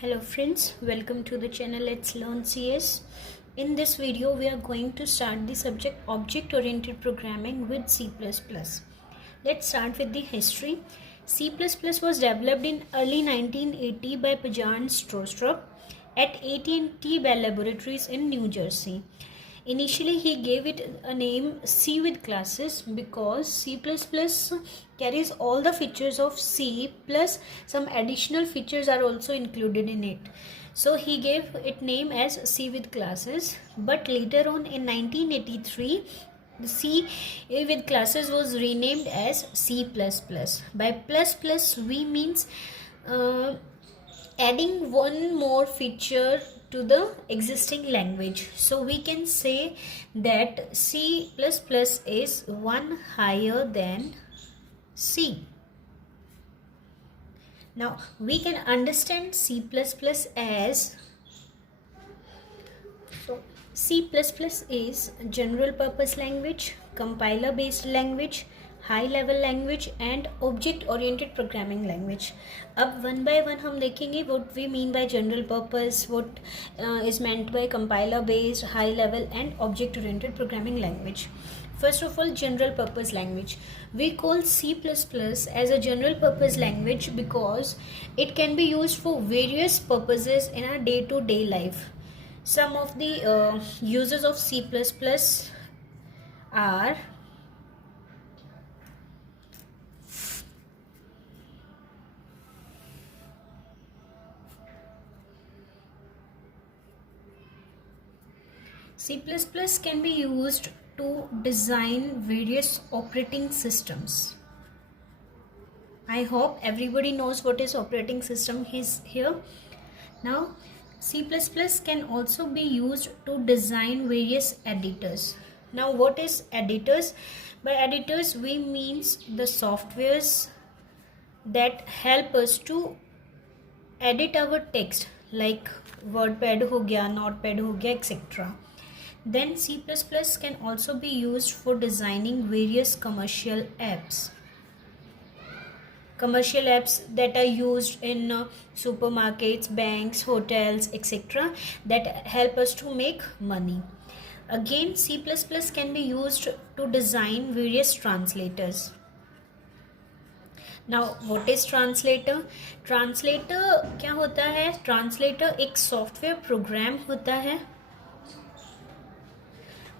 Hello friends, welcome to the channel Let's Learn CS. In this video we are going to start the subject object oriented programming with C++. Let's start with the history. C++ was developed in early 1980 by Pajan Strostrup at AT&T Bell Laboratories in New Jersey. Initially he gave it a name C with classes because C++ carries all the features of C plus some additional features are also included in it. So he gave it name as C with classes, but later on in 1983 the C with classes was renamed as C++. By plus we means adding one more feature to the existing language. So we can say that C++ is one higher than C. Now we can understand C++ as C++ is general purpose language, compiler based language, high level language and object oriented programming language. अब one by one हम देखेंगे what we mean by general purpose, what is meant by compiler based, high level and object oriented programming language. First of all, general purpose language. We call C++ as a general purpose language because it can be used for various purposes in our day-to-day life. Some of the uses of C++ are C++ can be used to design various operating systems. I hope everybody knows what is operating system is here. Now C++ can also be used to design various editors. Now what is editors? By editors we means the softwares that help us to edit our text like WordPad हो गया, Notepad हो गया, etc. Then C++ can also be used for designing various commercial apps. Commercial apps that are used in supermarkets, banks, hotels, etc. that help us to make money. Again, C++ can be used to design various translators. Now, what is translator? Translator क्या होता है? Translator एक software program होता है.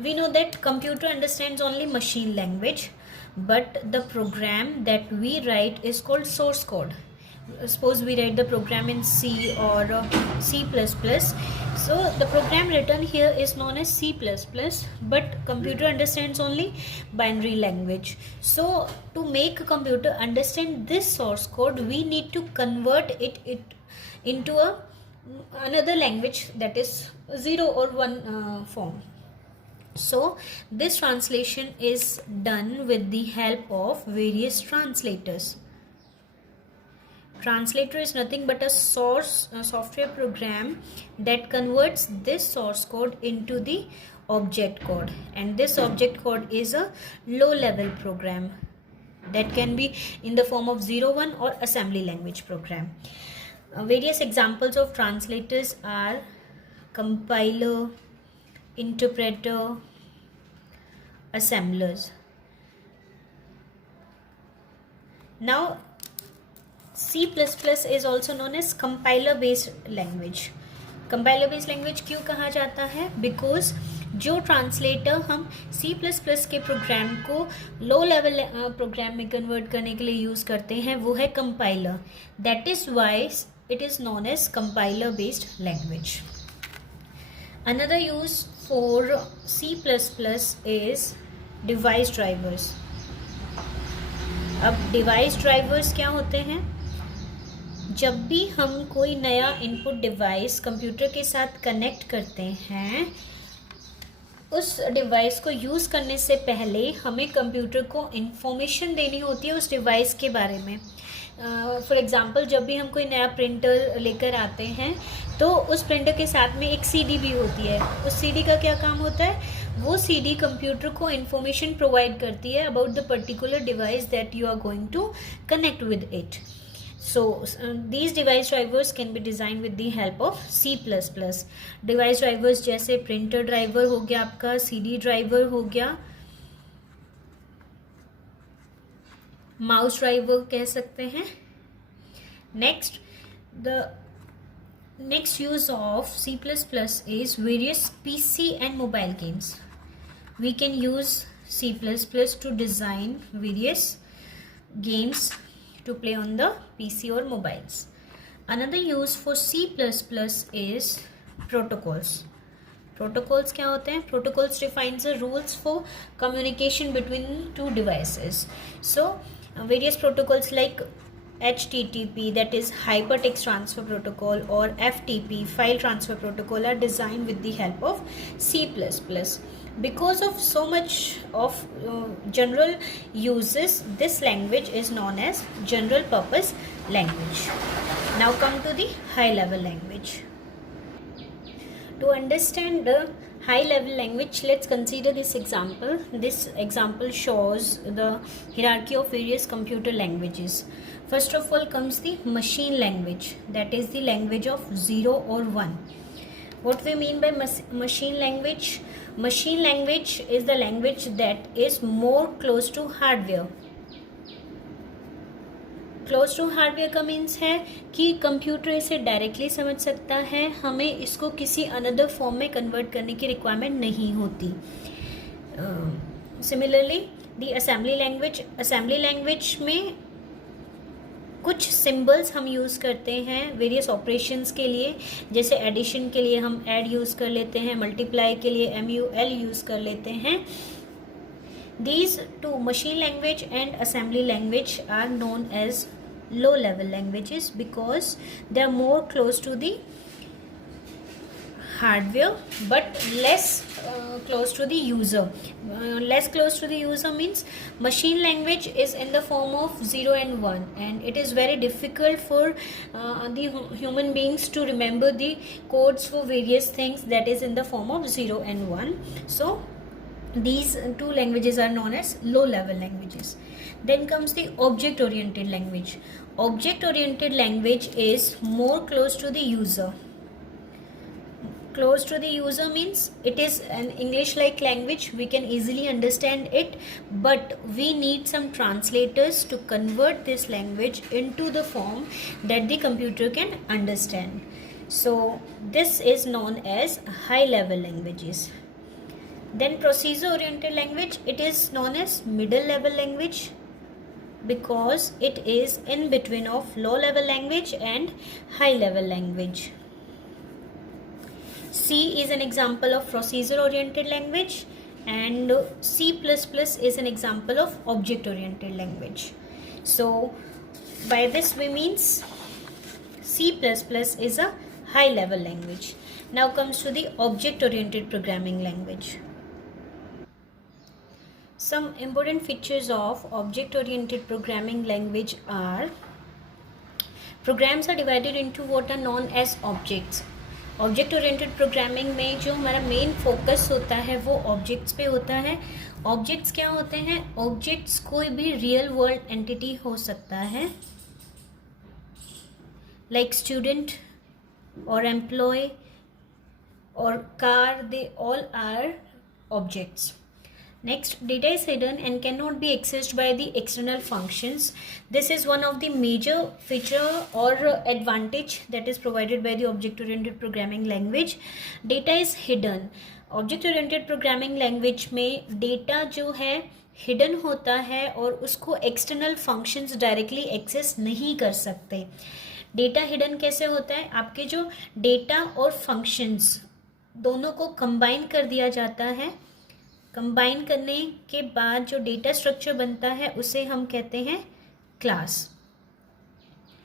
We know that computer understands only machine language, but the program that we write is called source code. Suppose we write the program in C or C++. So the program written here is known as C++, but computer understands only binary language. So to make a computer understand this source code, we need to convert it into another language that is 0 or 1 form. So this translation is done with the help of various translators. Translator is nothing but a software program that converts this source code into the object code, and this object code is a low level program that can be in the form of 01 or assembly language program. Various examples of translators are compiler, interpreter, assemblers. Now C++ is also known as compiler based language. Compiler based language क्यों कहा जाता है? Because जो translator हम C++ के program को low level program में convert करने के लिए यूज़ करते हैं वो है compiler. That is why it is known as compiler based language. Another use for C++ is device drivers. अब device drivers क्या होते हैं? जब भी हम कोई नया इनपुट डिवाइस कंप्यूटर के साथ कनेक्ट करते हैं, उस डिवाइस को यूज़ करने से पहले हमें कंप्यूटर को इंफॉर्मेशन देनी होती है उस डिवाइस के बारे में. फॉर एग्ज़ाम्पल, जब भी हम कोई नया प्रिंटर लेकर आते हैं तो उस प्रिंटर के साथ में एक सीडी भी होती है. उस सीडी का क्या काम होता है? वो सीडी कंप्यूटर को इंफॉर्मेशन प्रोवाइड करती है about the particular device that you are going to connect with it. So these device drivers can be designed with the help of C++. Device drivers जैसे प्रिंटर ड्राइवर हो गया, आपका CD driver हो गया, mouse driver कह सकते हैं. Next, the next use of C++ is various PC and mobile games. We can use C++ to design various games to play on the PC or mobiles. Another use for C++ is protocols. Protocols क्या होते हैं? Protocols defines the rules for communication between two devices. So various protocols like HTTP, that is Hypertext Transfer Protocol, or FTP, File Transfer Protocol, are designed with the help of C++. Because of so much of general uses, this language is known as general purpose language. Now come to the high level language. To understand the high level language, let's consider this example. This example shows the hierarchy of various computer languages. First of all comes the machine language, that is the language of 0 or 1. What we mean by machine language? Machine language is the language that is more close to hardware. Close to hardware का means है कि computer इसे directly समझ सकता है, हमें इसको किसी अनदर फॉर्म में कन्वर्ट करने की रिक्वायरमेंट नहीं होती. सिमिलरली दी असेंबली लैंग्वेज में कुछ सिंबल्स हम यूज़ करते हैं वेरियस ऑपरेशंस के लिए. जैसे एडिशन के लिए हम ऐड यूज़ कर लेते हैं, मल्टीप्लाई के लिए MUL यूज़ कर लेते हैं. These two, machine language and assembly language, are known as low level languages because they are more close to the hardware but less close to the user. Less close to the user means machine language is in the form of 0 and 1, and it is very difficult for the human beings to remember the codes for various things that is in the form of 0 and 1. So these two languages are known as low level languages. Then comes the object oriented language. Object oriented language is more close to the user. Close to the user means it is an English like language, we can easily understand it, but we need some translators to convert this language into the form that the computer can understand. So this is known as high level languages. Then procedure oriented language, it is known as middle level language because it is in between of low level language and high level language. C is an example of procedure oriented language and C++ is an example of object oriented language. So by this we means C++ is a high level language. Now comes to the object oriented programming language. Some important features of object oriented programming language are: programs are divided into what are known as objects. Object oriented programming में जो हमारा main focus होता है वो objects पे होता है. Objects क्या होते हैं? ऑब्जेक्ट्स कोई भी रियल वर्ल्ड एंटिटी हो सकता है, लाइक स्टूडेंट और एम्प्लॉय और car, they all are objects. Next, data is hidden and cannot be accessed by the external functions. This is one of the major feature or advantage that is provided by the object oriented programming language. Data is hidden. Object oriented programming language में data जो है hidden होता है और उसको external functions directly access नहीं कर सकते. Data hidden कैसे होता है? आपके जो data और functions दोनों को combine कर दिया जाता है. कंबाइन करने के बाद जो डेटा स्ट्रक्चर बनता है उसे हम कहते हैं class.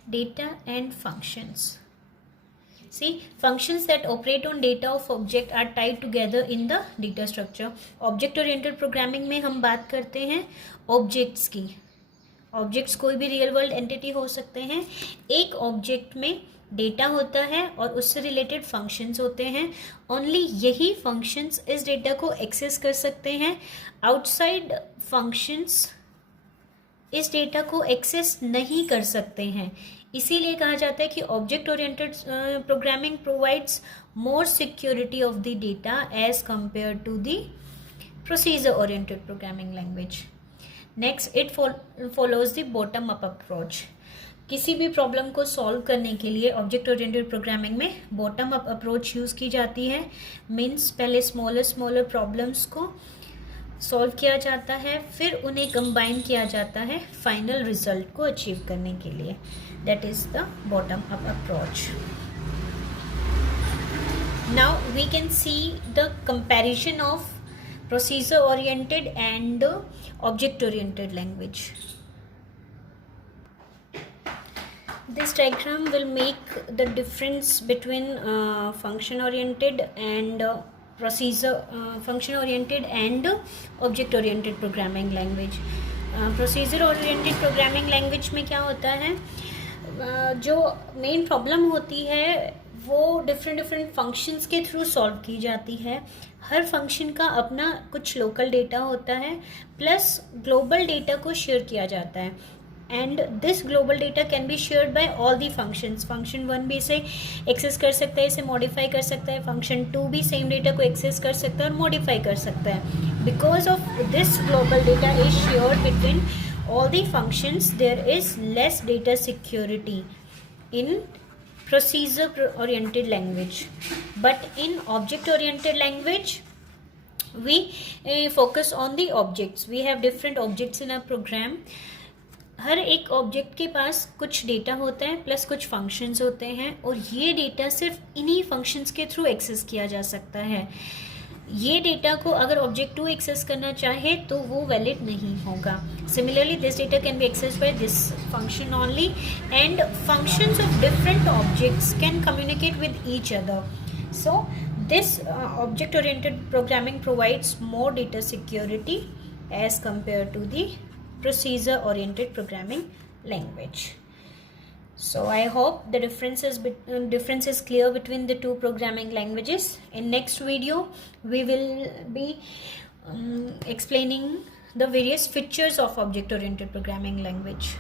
Data and functions. See, functions that operate on data of object are tied together in the data structure. Object oriented programming में हम बात करते हैं ऑब्जेक्ट्स की. ऑब्जेक्ट्स कोई भी रियल वर्ल्ड एंटिटी हो सकते हैं. एक ऑब्जेक्ट में डेटा होता है और उससे रिलेटेड फंक्शंस होते हैं. ओनली यही फंक्शंस इस डेटा को एक्सेस कर सकते हैं. आउटसाइड फंक्शंस इस डेटा को एक्सेस नहीं कर सकते हैं. इसीलिए कहा जाता है कि object oriented programming provides more security of the data as compare to the procedure oriented programming language. Next, it follows the bottom up approach. किसी भी प्रॉब्लम को सॉल्व करने के लिए ऑब्जेक्ट ओरिएंटेड प्रोग्रामिंग में बॉटम अप अप्रोच यूज़ की जाती है. मीन्स पहले स्मॉलर प्रॉब्लम्स को सॉल्व किया जाता है, फिर उन्हें कंबाइन किया जाता है फाइनल रिजल्ट को अचीव करने के लिए. That is the bottom up approach. Now we can see the comparison of procedure oriented and object oriented language. This diagram will make the difference between function oriented and function oriented and object oriented programming language. Procedure oriented programming language में क्या होता है, जो main problem होती है वो different functions के through solve की जाती है. हर फंक्शन का अपना कुछ लोकल डेटा होता है, प्लस ग्लोबल डेटा को शेयर किया जाता है. And this global data can be shared by all the functions. Function 1 भी इसे एक्सेस कर सकता है, इसे मॉडिफाई कर सकता है. फंक्शन 2 भी सेम डेटा को एक्सेस कर सकता है और मॉडिफाई कर सकता है. Because of this global data is shared between all the functions, there is less data security in procedure oriented language. But in object oriented language we focus on the objects. We have different objects in a program. हर एक object के पास कुछ data होता है plus कुछ functions होते हैं, और ये डेटा सिर्फ इन्हीं फंक्शंस के थ्रू एक्सेस किया जा सकता है. ये डेटा को अगर ऑब्जेक्ट 2 एक्सेस करना चाहे तो वो वैलिड नहीं होगा. Similarly this data can be access by this function only, and functions of different objects can communicate with each other. So this object oriented programming provides more data security as compare to the procedure oriented programming language. So I hope the difference is clear between the two programming languages. In next video we will be explaining the various features of object oriented programming language.